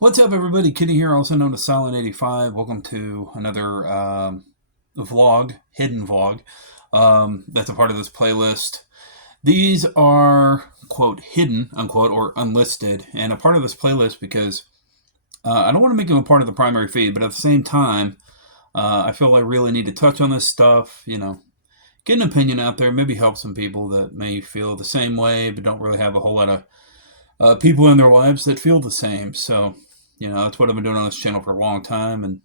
What's up, everybody? Kitty here, also known as Silent85. Welcome to another hidden vlog, that's a part of this playlist. These are, quote, hidden, unquote, or unlisted, and a part of this playlist because I don't want to make them a part of the primary feed, but at the same time, I feel I really need to touch on this stuff, get an opinion out there, maybe help some people that may feel the same way, but don't really have a whole lot of people in their lives that feel the same. So, that's what I've been doing on this channel for a long time, and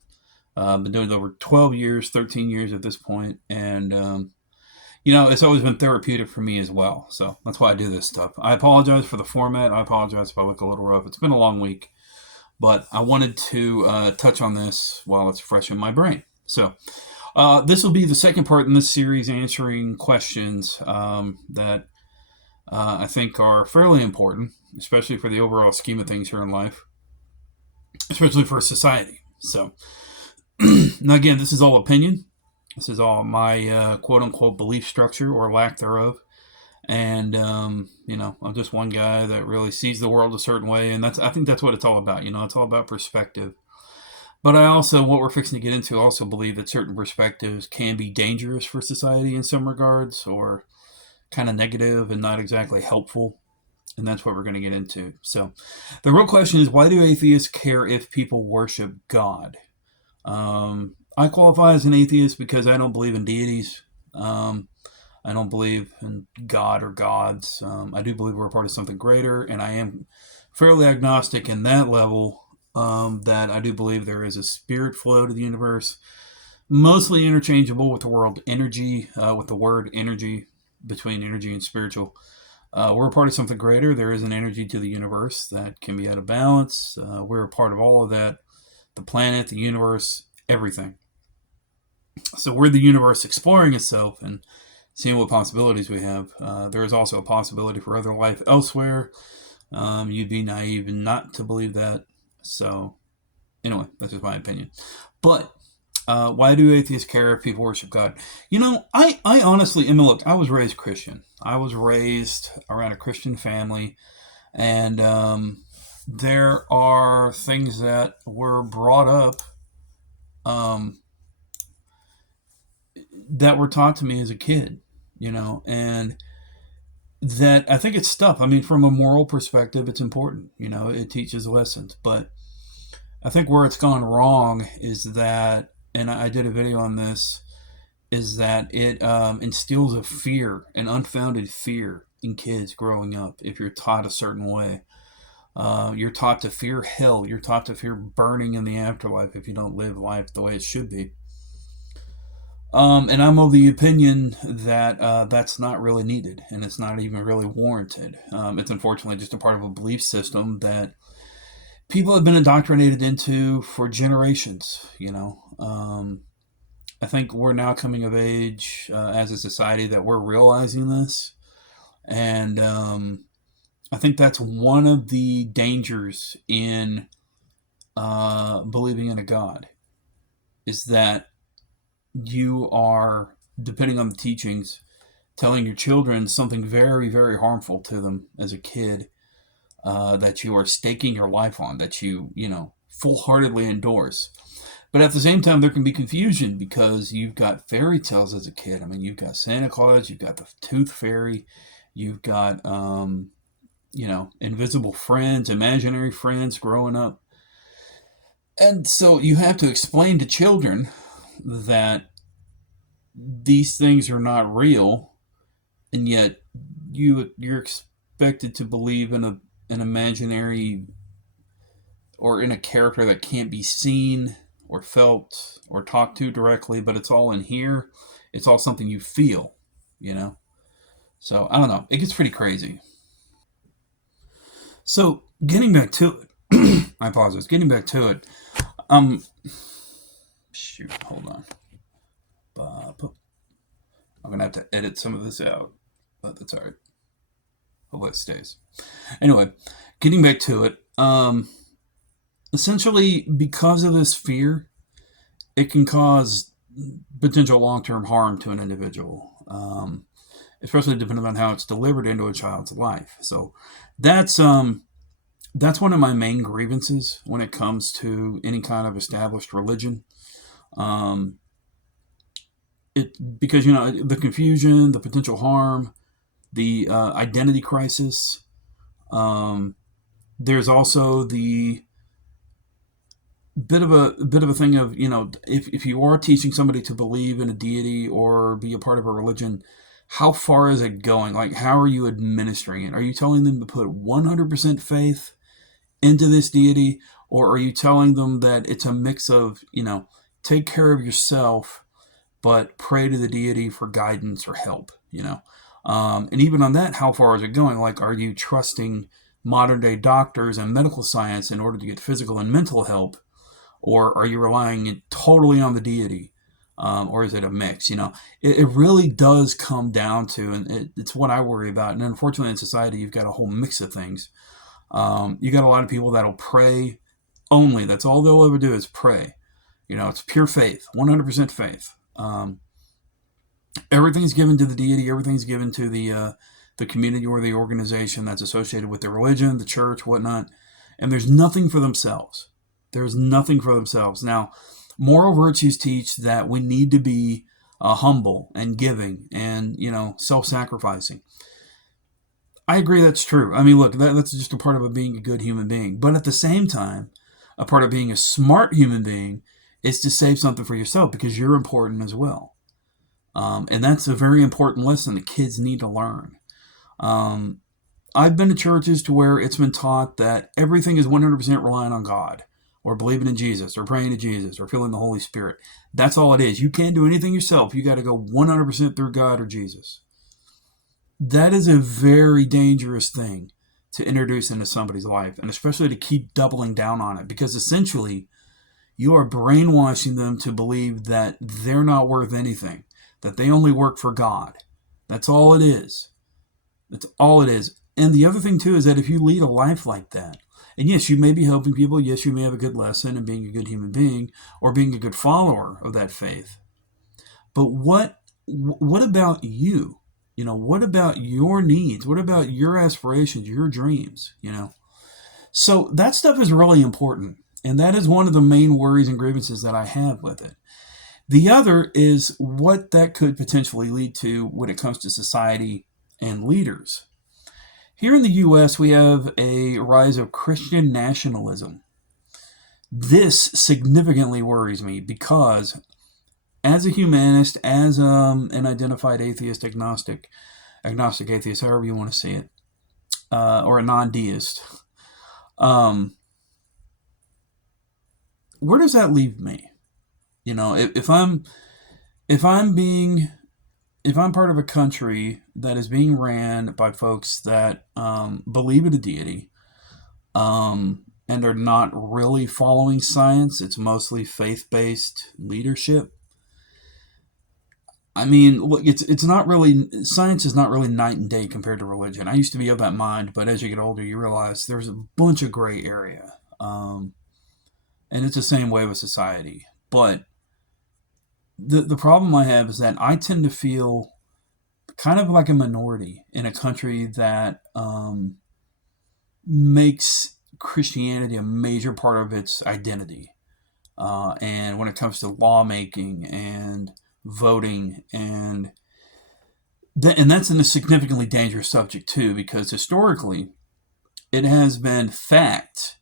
been doing it over 12 years, 13 years at this point, and it's always been therapeutic for me as well. So that's why I do this stuff. I apologize for the format. I apologize if I look a little rough. It's been a long week, but I wanted to touch on this while it's fresh in my brain. So this will be the second part in this series, answering questions that I think are fairly important, especially for the overall scheme of things here in life, especially for society. So, now again, this is all opinion. This is all my quote unquote belief structure or lack thereof. And, I'm just one guy that really sees the world a certain way. And I think that's what it's all about. It's all about perspective. But I also, what we're fixing to get into, also believe that certain perspectives can be dangerous for society in some regards, or kind of negative and not exactly helpful. And that's what we're going to get into. So, the real question is, why do atheists care if people worship God? I qualify as an atheist because I don't believe in deities. I don't believe in God or gods. I do believe we're a part of something greater, and I am fairly agnostic in that level. That I do believe there is a spirit flow to the universe, mostly interchangeable with the word energy, between energy and spiritual. We're a part of something greater. There is an energy to the universe that can be out of balance. We're a part of all of that, the planet, the universe, everything. So we're the universe exploring itself and seeing what possibilities we have. There is also a possibility for other life elsewhere. You'd be naive not to believe that. So, anyway, that's just my opinion. But why do atheists care if people worship God? I honestly, look, I was raised Christian. I was raised around a Christian family, and there are things that were brought up um, that were taught to me as a kid, and that I think it's stuff. From a moral perspective, it's important. It teaches lessons, but I think where it's gone wrong is that, and I did a video on this, is that it instills a fear, an unfounded fear in kids growing up if you're taught a certain way. You're taught to fear hell. You're taught to fear burning in the afterlife if you don't live life the way it should be. And I'm of the opinion that that's not really needed, and it's not even really warranted. It's unfortunately just a part of a belief system that people have been indoctrinated into for generations. I think we're now coming of age as a society that we're realizing this, and I think that's one of the dangers in believing in a God, is that you are, depending on the teachings, telling your children something very, very harmful to them as a kid, that you are staking your life on, that you full heartedly endorse. But at the same time, there can be confusion because you've got fairy tales as a kid. You've got Santa Claus, you've got the Tooth Fairy, you've got, invisible friends, imaginary friends growing up. And so you have to explain to children that these things are not real, and yet you're expected to believe in an imaginary, or in a character that can't be seen or felt or talked to directly, but it's all in here. It's all something you feel, you know. So I don't know. It gets pretty crazy. So getting back to it, I apologize. Getting back to it. Um, shoot, hold on. I'm gonna have to edit some of this out, but that's all right. Hopefully it stays. Anyway, getting back to it. Essentially, because of this fear, it can cause potential long-term harm to an individual, especially depending on how it's delivered into a child's life. So that's That's one of my main grievances when it comes to any kind of established religion. Um, because the confusion, the potential harm, the identity crisis. Um, there's also the bit of a thing of, if you are teaching somebody to believe in a deity or be a part of a religion, how far is it going? Like, how are you administering it? Are you telling them to put 100% faith into this deity, or are you telling them that it's a mix of, take care of yourself, but pray to the deity for guidance or help? And even on that, how far is it going? Like, are you trusting modern day doctors and medical science in order to get physical and mental help, or are you relying totally on the deity? Or is it a mix? It really does come down to, and it's what I worry about. And unfortunately, in society, you've got a whole mix of things. You got a lot of people that'll pray only. That's all they'll ever do is pray. It's pure faith, 100% faith. Everything's given to the deity. Everything's given to the community or the organization that's associated with the religion, the church, whatnot. And there's nothing for themselves. There's nothing for themselves. Now, moral virtues teach that we need to be humble and giving and, self-sacrificing. I agree that's true. I mean, look, that's just a part of being a good human being. But at the same time, a part of being a smart human being is to save something for yourself because you're important as well. And that's a very important lesson that kids need to learn. Um, I've been to churches to where it's been taught that everything is 100% reliant on God, or believing in Jesus, or praying to Jesus, or feeling the Holy Spirit. That's all it is. You can't do anything yourself. You got to go 100% through God or Jesus. That is a very dangerous thing to introduce into somebody's life, and especially to keep doubling down on it, because essentially you are brainwashing them to believe that they're not worth anything, that they only work for God. That's all it is. That's all it is. And the other thing, too, is that if you lead a life like that, and yes, you may be helping people, yes, you may have a good lesson in being a good human being or being a good follower of that faith, but what about you? What about your needs? What about your aspirations, your dreams? So that stuff is really important. And that is one of the main worries and grievances that I have with it. The other is what that could potentially lead to when it comes to society and leaders. Here in the U.S., we have a rise of Christian nationalism. This significantly worries me because, as a humanist, as an identified atheist, agnostic atheist, however you want to see it, or a non-deist, um, where does that leave me? If I'm part of a country that is being ran by folks that believe in a deity, and are not really following science, it's mostly faith-based leadership. I mean, look, it's not really, science is not really night and day compared to religion. I used to be of that mind, but as you get older, you realize there's a bunch of gray area, and it's the same way with society. But the problem I have is that I tend to feel kind of like a minority in a country that makes Christianity a major part of its identity. And when it comes to lawmaking and voting, and that's a significantly dangerous subject too, because historically it has been fact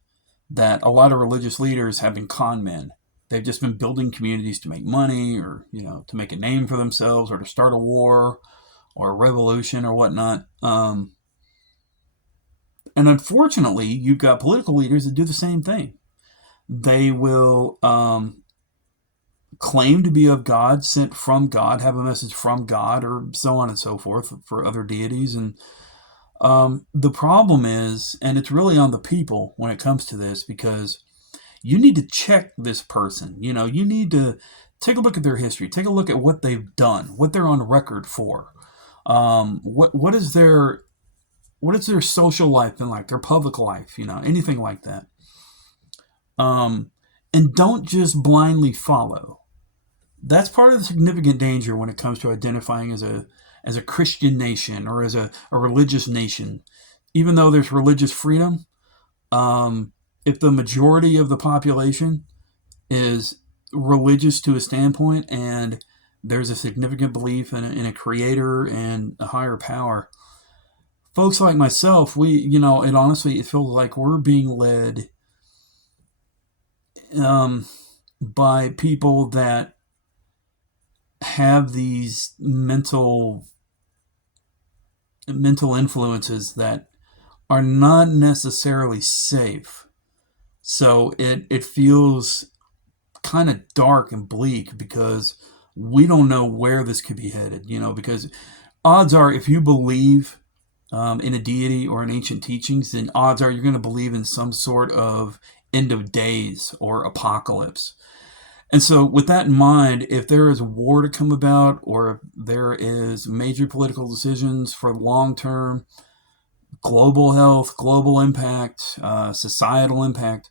that a lot of religious leaders have been con men. They've just been building communities to make money, or to make a name for themselves, or to start a war or a revolution or whatnot. And unfortunately, you've got political leaders that do the same thing. They will claim to be of God, sent from God, have a message from God, or so on and so forth for other deities. And the problem is, and it's really on the people when it comes to this, because you need to check this person. You need to take a look at their history, take a look at what they've done, what they're on record for. What is their social life been like, their public life, anything like that. And don't just blindly follow. That's part of the significant danger when it comes to identifying as a Christian nation or as a religious nation. Even though there's religious freedom, Um, if the majority of the population is religious to a standpoint and there's a significant belief in a creator and a higher power, folks like myself, and honestly, it feels like we're being led um, by people that have these mental influences that are not necessarily safe. So it feels kind of dark and bleak because we don't know where this could be headed. Because odds are, if you believe in a deity or in ancient teachings, then odds are you're going to believe in some sort of end of days or apocalypse. And so, with that in mind, if there is war to come about, or if there is major political decisions for long term, global health, global impact, societal impact,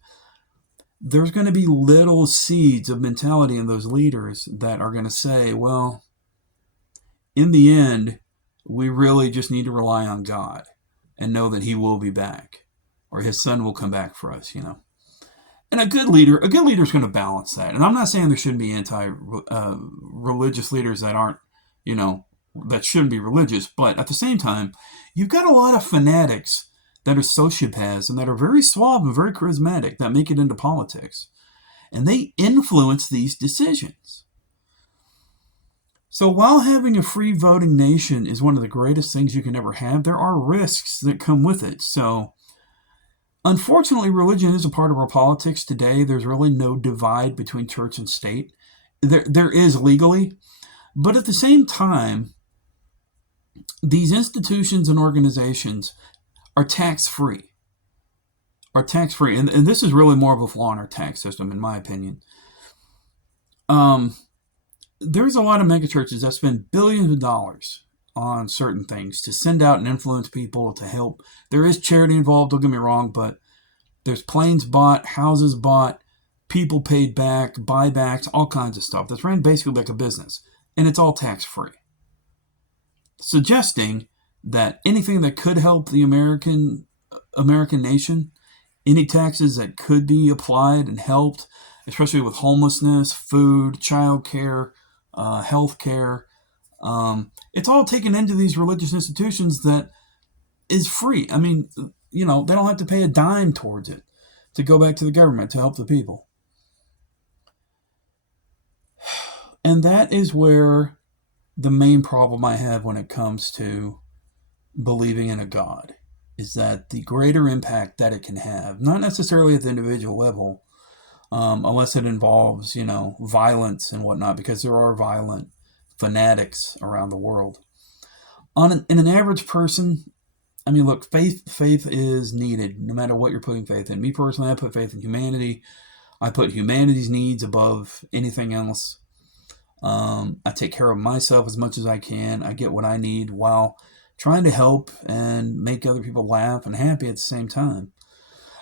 there's going to be little seeds of mentality in those leaders that are going to say, well, in the end, we really just need to rely on God and know that He will be back, or His Son will come back for us. And a good leader is going to balance that. And I'm not saying there shouldn't be anti-religious leaders that aren't, you know, that shouldn't be religious. But at the same time, you've got a lot of fanatics that are sociopaths and that are very suave and very charismatic that make it into politics. And they influence these decisions. So while having a free voting nation is one of the greatest things you can ever have, there are risks that come with it. So unfortunately, religion is a part of our politics today. There's really no divide between church and state. There is legally, but at the same time, these institutions and organizations are tax free. And this is really more of a flaw in our tax system, in my opinion. Um, there's a lot of megachurches that spend billions of dollars on certain things to send out and influence people to help. There is charity involved, don't get me wrong, but there's planes bought, houses bought, people paid back, buybacks, all kinds of stuff. That's ran basically like a business, and it's all tax free. Suggesting that anything that could help the American nation, any taxes that could be applied and helped, especially with homelessness, food, childcare, health care, it's all taken into these religious institutions that is free. I mean, they don't have to pay a dime towards it to go back to the government to help the people. And that is where the main problem I have when it comes to believing in a God is that the greater impact that it can have, not necessarily at the individual level, unless it involves, violence and whatnot, because there are violent fanatics around the world. In an average person, I mean, look, faith is needed no matter what you're putting faith in. Me personally, I put faith in humanity. I put humanity's needs above anything else. I take care of myself as much as I can. I get what I need while trying to help and make other people laugh and happy at the same time.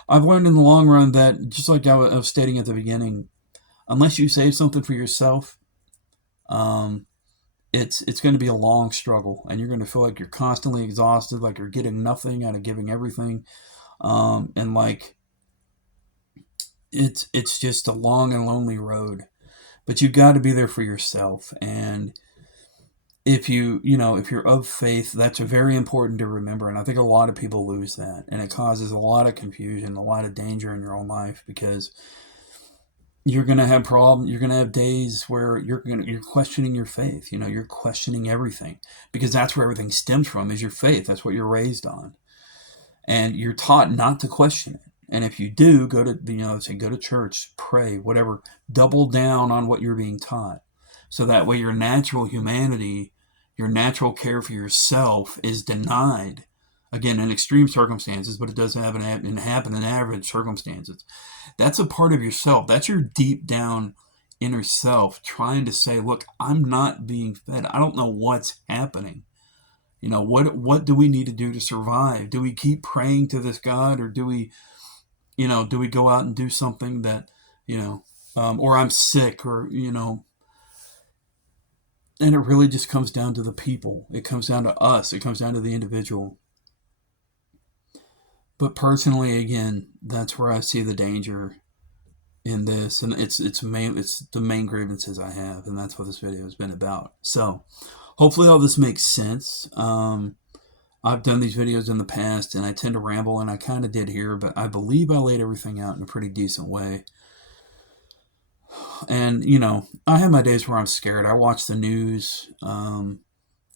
I've learned in the long run that, just like I was stating at the beginning, unless you save something for yourself, um, it's going to be a long struggle, and you're going to feel like you're constantly exhausted, like you're getting nothing out of giving everything, and like it's just a long and lonely road. But you've got to be there for yourself, and if you're of faith, that's very important to remember. And I think a lot of people lose that, and it causes a lot of confusion, a lot of danger in your own life because you're going to have problems. You're going to have days where you're questioning your faith. You're questioning everything because that's where everything stems from is your faith. That's what you're raised on, and you're taught not to question it. And if you do, go to church, pray, whatever, double down on what you're being taught. So that way your natural humanity, your natural care for yourself is denied. Again, in extreme circumstances, but it does happen in average circumstances. That's a part of yourself. That's your deep down inner self trying to say, look, I'm not being fed. I don't know what's happening. What do we need to do to survive? Do we keep praying to this God, or do we go out and do something that, or I'm sick, or, and it really just comes down to the people. It comes down to us. It comes down to the individual. But personally, again, that's where I see the danger in this, and it's the main grievances I have, and that's what this video has been about. So hopefully all this makes sense. I've done these videos in the past, and I tend to ramble, and I kind of did here, but I believe I laid everything out in a pretty decent way. And I have my days where I'm scared. I watch the news. I'm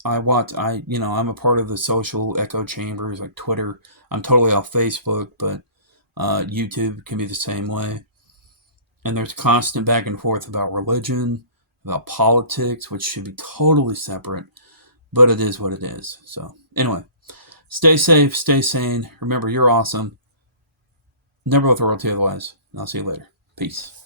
a part of the social echo chambers like Twitter. I'm totally off Facebook, but YouTube can be the same way. And there's constant back and forth about religion, about politics, which should be totally separate, but it is what it is. So, anyway, stay safe, stay sane. Remember, you're awesome. Never let the world tell you otherwise. I'll see you later. Peace.